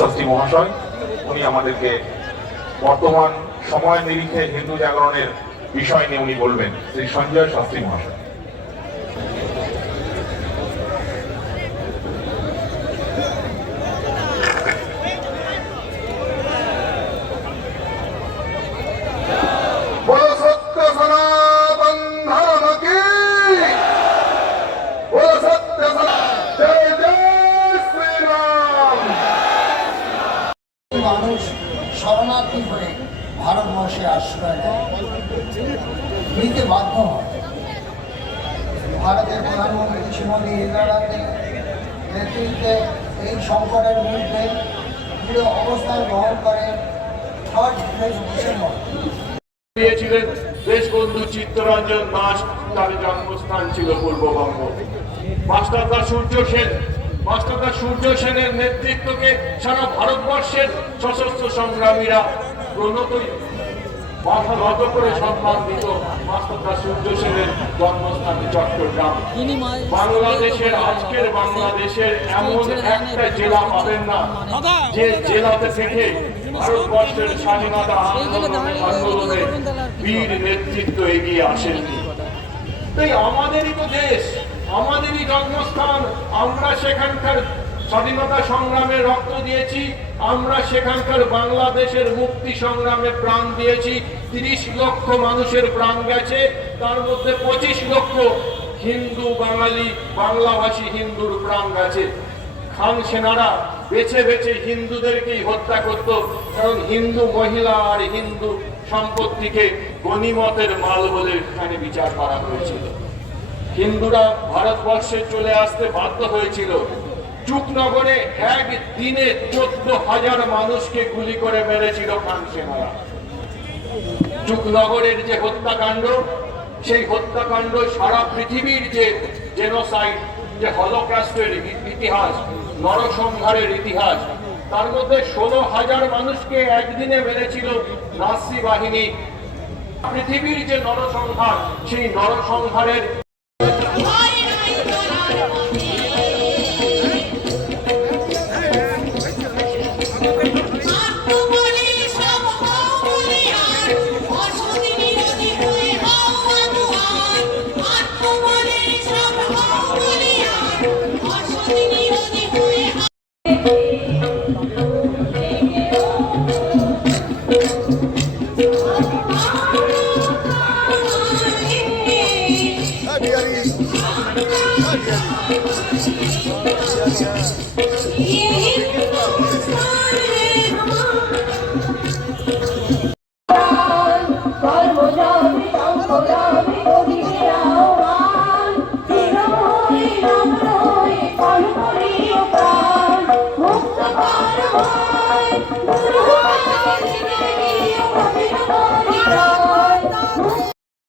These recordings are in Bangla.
শাস্ত্রী মহাশয়, উনি আমাদেরকে বর্তমান সময় নিরিখে হিন্দু জাগরণের বিষয় নিয়ে উনি বলবেন, শ্রী সঞ্জয় শাস্ত্রী মহাশয়। নিতে বাধ্য হয় ভারতের প্রধানমন্ত্রী শ্রীমতী ইন্দিরা নেতৃত্বে এই সংকটের বিরুদ্ধে দৃঢ় অবস্থান গ্রহণ করে থার্ড ডিসেম্বর দিয়েছিলেন দেশবন্ধু চিত্তরঞ্জন দাস, তার জন্মস্থান ছিল পূর্ববঙ্গ। মাস্টারদা সূর্য সেন মাস্টারদা সূর্য সেনের নেতৃত্বকে সারা ভারতবর্ষের সশস্ত্র সংগ্রামীরা প্রণতই মাথা নত করে সম্মান দিত মাস্টারদা সূর্য সেনের জন্মস্থান চট্টগ্রাম বাংলাদেশের আজকের বাংলাদেশের এমন একটা জেলা পাবেন না যে জেলাতে থেকে ভারতবর্ষের স্বাধীনতা আন্দোলনে আন্দোলনে বীর নেতৃত্ব এগিয়ে আসেননি তাই আমাদেরই তো দেশ আমাদেরই জন্মস্থান আমরা সেখানকার স্বাধীনতা সংগ্রামে রক্ত দিয়েছি। আমরা সেখানকার বাংলাদেশের মুক্তি সংগ্রামে প্রাণ দিয়েছি। তিরিশ লক্ষ মানুষের প্রাণ গেছে। তার মধ্যে পঁচিশ লক্ষ হিন্দু, বাঙালি, বাংলাভাষী হিন্দুর প্রাণ গেছে। খান সেনারা বেছে বেছে হিন্দুদেরকেই হত্যা করত, কারণ হিন্দু মহিলা আর হিন্দু সম্পত্তিকে গণিমতের মাল বলে এখানে বিচার করা হয়েছিল। হিন্দুরা ভারতবর্ষে চলে আসতে বাধ্য হয়েছিল। চুকনগরে এক দিনে চোদ্দ হাজার মানুষকে গুলি করে মেরেছিল খান সেনারা চুকনগরের যে হত্যাকাণ্ড, সেই হত্যাকাণ্ড সারা পৃথিবীর যে জেনোসাইড যে হলোক্রাস্টের ইতিহাস, নরসংহারের ইতিহাস, তার মধ্যে ষোলো হাজার মানুষকে একদিনে মেরেছিল নাসি বাহিনী। পৃথিবীর যে নরসংহার, সেই নরসংহারের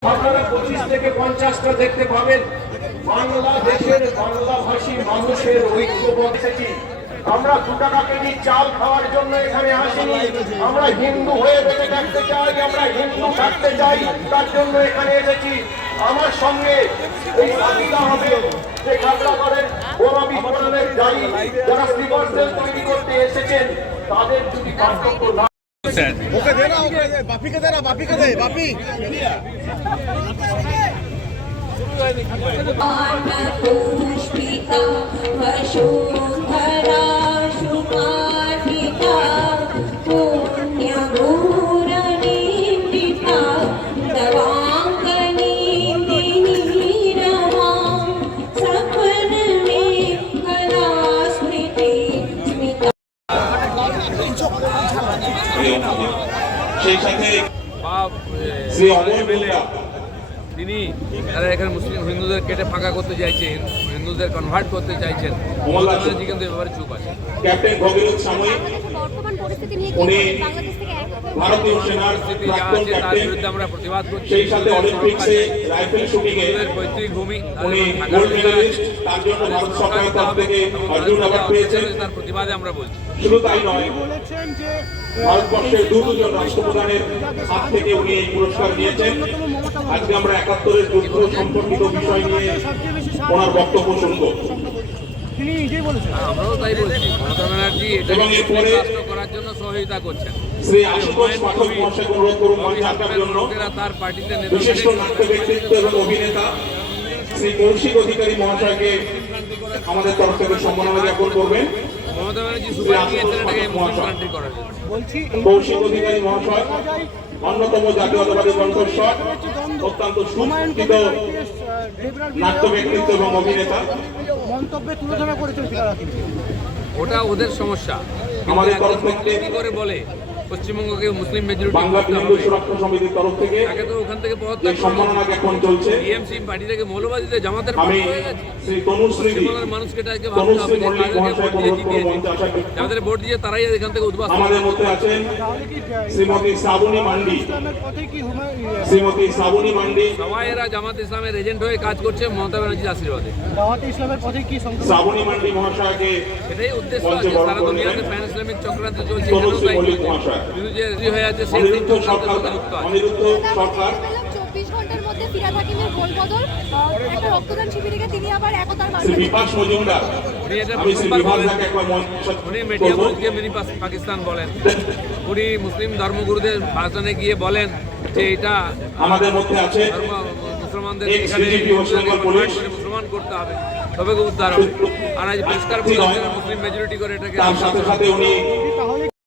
আপনারা পঁচিশ থেকে পঞ্চাশটা দেখতে পাবেন। বাংলাদেশের বাংলাভাষী মানুষের ঐক্যবোধ এসেছি আমরা দু টাকা কেজি চাল খাওয়ার জন্য এখানে আসিনি। আমরা হিন্দু হয়ে বেঁচে থাকতে চাই, আমরা হিন্দু থাকতে চাই, তার জন্য এখানে এসেছি। আমার সঙ্গে এই দাবিটা হবে, যে খাগড়াগড়ের বোমা বিস্ফোরণের দায়ী, যারা স্লিপার সেল তৈরি করতে এসেছেন। তাদের যদি পার্থক্য না ওকে সেই সাথে শ্রী অমর তিনি তারা এখানে মুসলিম হিন্দুদের কেটে ফাঁকা করতে চাইছেন হিন্দুদের কনভার্ট করতে চাইছেন। মমতা কিন্তু এবারে চুপ আছে। ক্যাপ্টেন ভগীরথ সাময়িক বর্তমান পরিস্থিতি নিয়ে উনি ভারতীয় সেনার পরিস্থিতি যা আছে তার বিরুদ্ধে আমরা প্রতিবাদ করছি। সেই সাথে অলিম্পিক্সে রাইফেল শুটিং এ পৈতৃক ভূমি উনি গোল্ড মেডালিস্ট তার জন্য ভারত সরকারের তরফ থেকে অর্জুন অ্যাওয়ার্ড পেয়েছেন। তার প্রতিবাদে আমরা বলছি। শুধু তাই নয়। ভারতবর্ষের দু দুজন রাষ্ট্রপ্রধানের হাত থেকে উনি এই পুরস্কার নিয়েছেন। আজকে আমরা একাত্তরের যুদ্ধ সম্পর্কিত বিষয় নিয়ে ওনার বক্তব্য শুনব। তিনি নিজেই বলেছেন। আমরাও তাই বলছি। মমতা ব্যানার্জি এটা রাষ্ট্র করার জন্য সহযোগিতা করছেন। শ্রী আশুতোষ পাঠক মহাশয় অনুরোধ করুন মঞ্চে আসার জন্য। তার পার্টিতে বিশিষ্ট নাট্য ব্যক্তিত্ব এবং অভিনেতা শ্রী কৌশিক অধিকারী মহাশয়কে আমাদের তরফ থেকে সম্মাননা জ্ঞাপন করবেন। মমতা ব্যানার্জি সুপার নিয়েছেন এটাকে মুসলিম করার জন্য। বলছি এই কৌশিক অধিকারী মহাশয় অন্যতম জাতীয়তাবাদী কণ্ঠস্বর অত্যন্ত সুস্থিত নাট্য ব্যক্তিত্ব এবং অভিনেতা। মন্তব্যে তুলে ধরা করেছেন ওটা ওদের সমস্যা। আমাদের তরফ থেকে করে বলে? পশ্চিমবঙ্গকে মুসলিম মেজরিটি বাংলা হিন্দু সুরক্ষা সমিতির তরফ থেকে আগে তো ওখান থেকে পদত্যাগ সম্মাননা জ্ঞাপন চলছে। টিএমসি পার্টি থেকে মৌলবাদীতে জামাতের আমি শ্রী তনুশ্রী মানুষকে এটা আজকে ভাবতে হবে তনুশ্রী যে মল্লিক তাদেরকে ভোট মহাশয় দিয়ে জিতিয়েছে যাদের ভোট দিয়ে তারাই এখান থেকে উদ্বাস্ত আমাদের মধ্যে আছেন শ্রীমতী শ্রাবণী মান্ডি। ইয়ে, শ্রীমতী শ্রাবণী মান্ডি। সবাই এরা জামাত ইসলামের এজেন্ট হয়ে কাজ করছে মমতা ব্যানার্জির আশীর্বাদে। দাওয়াতে ইসলামের পথে কি শ্রাবণী মান্ডি মহাশয়কে সেটাই উদ্দেশ্য আছে সারা দুনিয়াতে প্যান ইসলামিক চক্রান্ত চলছে। এখানেও তাই চলছে। মহাশয়। শুধু যে রেডি আছে সেই অনিরুদ্ধ সরকার সাথে যুক্ত আছে। অনিরুদ্ধ সরকার। চব্বিশ ঘণ্টার মধ্যে ফিরাদ হাকিমের গোল বদল একটা রক্তদান শিবিরে তিনি আবার একতার শ্রী বিপাস মজুমদার উনি আমি শ্রী একবার মিনি পাকিস্তান বলেন। উনি মুসলিম ধর্মগুরুদের ভাষণে গিয়ে বলেন যে এটা আমাদের মধ্যে আছে ধর্ম মুসলমানদের এখানে। মুসলমান করতে হবে। তবে উদ্ধার হবে। আর আজ পরিষ্কার মুসলিম মেজরিটি করে এটাকে তার সাথে সাথে উনি তাহলে